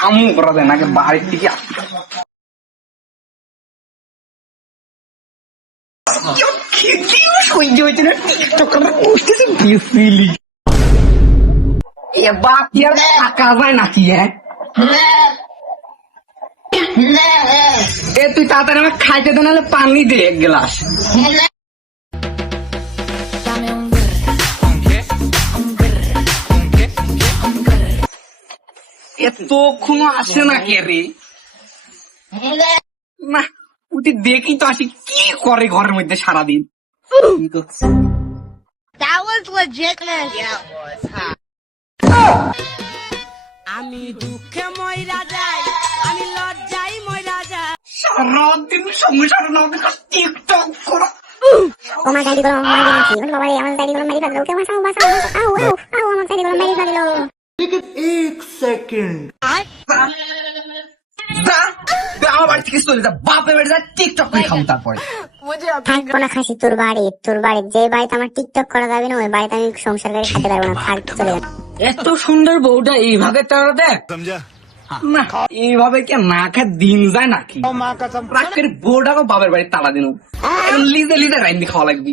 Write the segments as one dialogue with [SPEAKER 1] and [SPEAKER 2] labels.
[SPEAKER 1] কামও করা যায় বাড়ির সহ্য না এ আর যায় নাকি হ্যাঁ এ তুই তাড়াতাড়ি আমাকে খাইতে দে নাহলে পানি দে এক গ্লাস এতক্ষণ আসে না কে রে? না উঠি দেখি তো আসি কি করে ঘরের মধ্যে সারাদিন.
[SPEAKER 2] আমি দুঃখে ময়রা যাই আমি লজ্জাই ময়রা যাই।
[SPEAKER 1] সারাদিন সংসার না টিকটক করা।
[SPEAKER 3] আমার মারি বাবা রে আমার মারি বাঁচাও বাঁচাও আউ আমার মারি ফেলল
[SPEAKER 1] যা, যা, আমার বাড়ি থেকে চলে যা বাপের বাড়ি যা টিকটক করে খাব তারপরে
[SPEAKER 3] থাকব না খাসি তোর বাড়ি তোর বাড়ি যে বাড়িতে আমার টিকটক করা যাবে না ওই বাড়িতে আমি সংসার করে খেতে পারব না। থাক চলে
[SPEAKER 1] এত সুন্দর বউটা এইভাবে তারা দেখ। না এইভাবে কে না খেয়ে দিন যায় নাকি? বউটাকে বাপের বাড়ি তালা দিন। লিজে লিজে রাইন্দি খাওয়া লাগবি।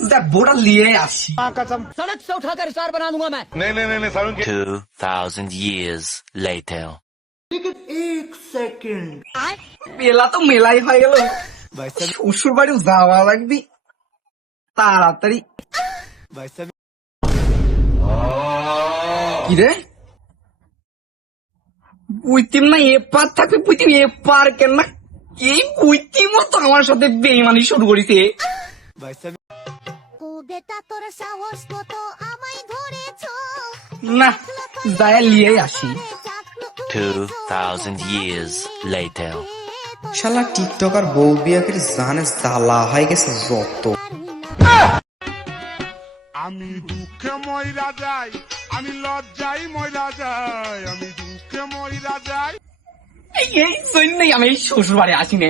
[SPEAKER 1] না কি হ্যাঁ দেখ বোটা লিয়ে আসি
[SPEAKER 2] सड़क से उठाकर स्टार बना दूंगा मैं
[SPEAKER 4] नहीं नहीं नहीं नहीं सारुण के
[SPEAKER 5] 2,000 years later.
[SPEAKER 1] মেলা তো মেলাই হয়ে গেল
[SPEAKER 6] भाई साहब
[SPEAKER 1] শ্বশুর বাড়ি যাওয়া লাগবি তাড়াতাড়ি
[SPEAKER 6] भाई साहब
[SPEAKER 1] কি রে বুঝতিম না এপার থাকবে বুঝতিম এপার কেন না এই বুঝতিমও তো আমার সাথে বেইমানি শুরু করিছে
[SPEAKER 5] 2000 years later.
[SPEAKER 4] আমি দুঃখে ময়রা যাই আমি লজ্জাই ময়রা যাই আমি দুঃখে ময়রা যাই।
[SPEAKER 1] এই জন্যই আমি শ্বশুর বাড়ি আসি না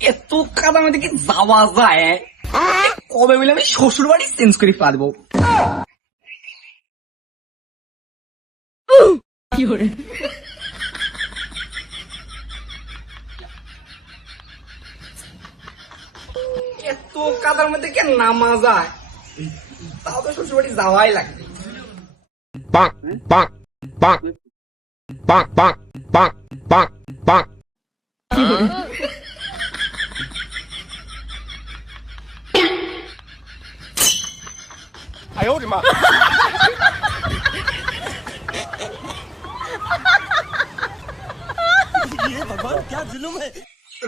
[SPEAKER 1] এত কাদামে দেখি যাওয়া যায়। কবে মিলে আমি শ্বশুর বাড়ি চেঞ্জ করে পারব? এত কাদার মধ্যে কে নামা যায়? তাও তো শ্বশুর বাড়ি যাওয়াই লাগবে।
[SPEAKER 4] Bonk, bonk, bonk, bonk, bonk, bonk, bonk, bonk.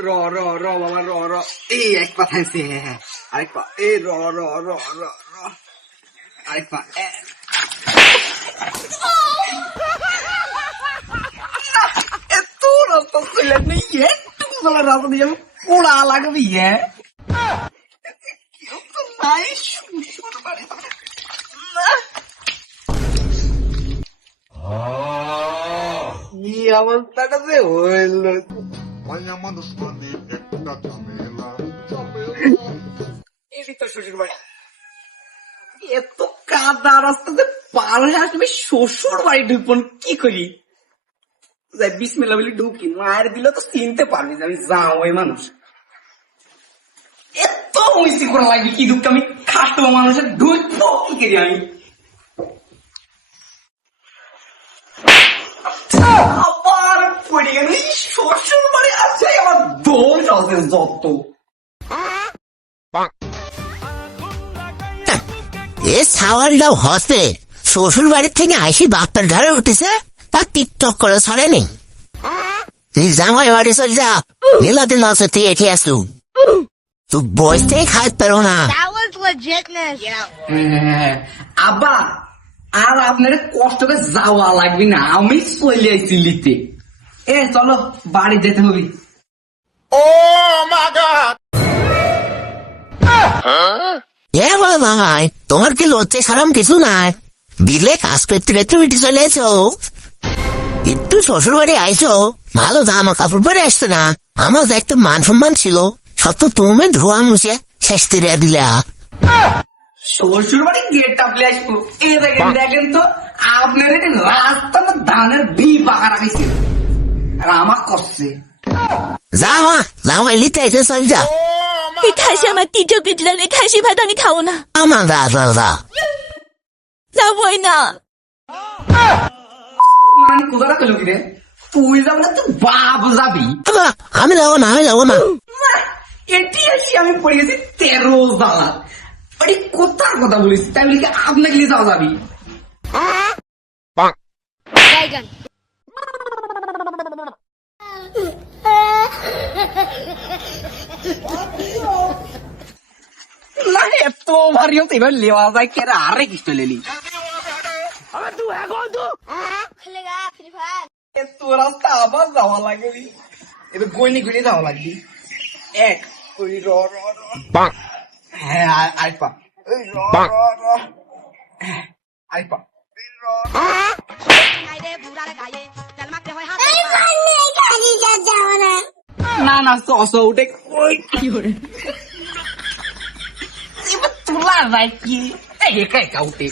[SPEAKER 1] র র র পা এই র র র র আরেক পা এ। কি অবস্থাটা যে হইল
[SPEAKER 4] Vaya manos manil, একটা ঝামেলা
[SPEAKER 1] এটি তো শ্বশুর বাড়ি এত কাদা রাস্তাতে পার হয়ে আসবে শ্বশুর বাড়ি ঢুকবো কি করি যাই বিসমিল্লা বলি ঢুকি মায়ের দিলে তো চিনতে পারবি আমি যাও ওই মানুষ এত মিষ্টি করা লাগবে কি দুঃখ আমি খাটো মানুষের ঢুকবো কি করি আমি আছে যত
[SPEAKER 7] এ সাওয়ালটাও হসে শ্বশুর বাড়ির থেকে আইসি বাপের ঘরে উঠেছে তার টিকটক করে ছড়েনি তুই জামাই বাড়ি চল যা তুই এটি আসলু। তুই বসতেই খাইতে পারো না.
[SPEAKER 1] হ্যাঁ, আব্বা আর আপনার কষ্ট করে যাওয়া লাগবে না আমি চলে আইছি লিতে এ চলো বাড়ি যেতে হবে।
[SPEAKER 7] এ বলে ভাই তোমার কি লজ্জে সারাম কিছু নাই? বিলে কাজ করতে করতে উঠে চলে এসো। একটু শ্বশুর বাড়ি আইসো ভালো জামা কাপড় পরে আসতো না। আমার একটা মান সম্মান ছিল সব তো তুমি ধোয়া মুছে শেষ করে দিলা।
[SPEAKER 1] শ্বশুর বাড়ি গেট আপলে আসব। এ দেখেন দেখেন তো আপনার রাস্তা না ধানের বি পাকা রাখিছে আর আমার করছে।
[SPEAKER 7] যাওয়া যাওয়া এলিতে এসে চল যা
[SPEAKER 2] এই খাসি আমার টিকটকে দিলাম এই আমি খাব না
[SPEAKER 7] আমার দাদা দাদা
[SPEAKER 2] যাবই না
[SPEAKER 1] মানে কোথা রাখল কি রে তুই যাব না তুই বাপ যাবি
[SPEAKER 7] আবা, আমি যাব না আমি যাব না
[SPEAKER 1] এটি আসি আমি পড়ে গেছি তেরো জ্বালা আরে কোথার কথা বলিস তাই বলি কি আপনাকে নিয়ে যাওয়া যাবি
[SPEAKER 8] Bacon.
[SPEAKER 1] না এত ভারী হতো এবার লেওয়া যায় কে আরে কিষ্ট লেলি. এত রাস্তা আবার যাওয়া লাগবে এবার গইনি গইনি যাওয়া লাগবে এক ওই র র র হ্যাঁ আ- আই পা ওই র র র হ্যাঁ, আই পা ওই র র। না না সস উঠে কই এবার তোলা যায় কি এই একা একা উঠে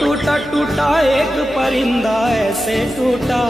[SPEAKER 3] टूटा टूटा एक परिंदा ऐसे टूटा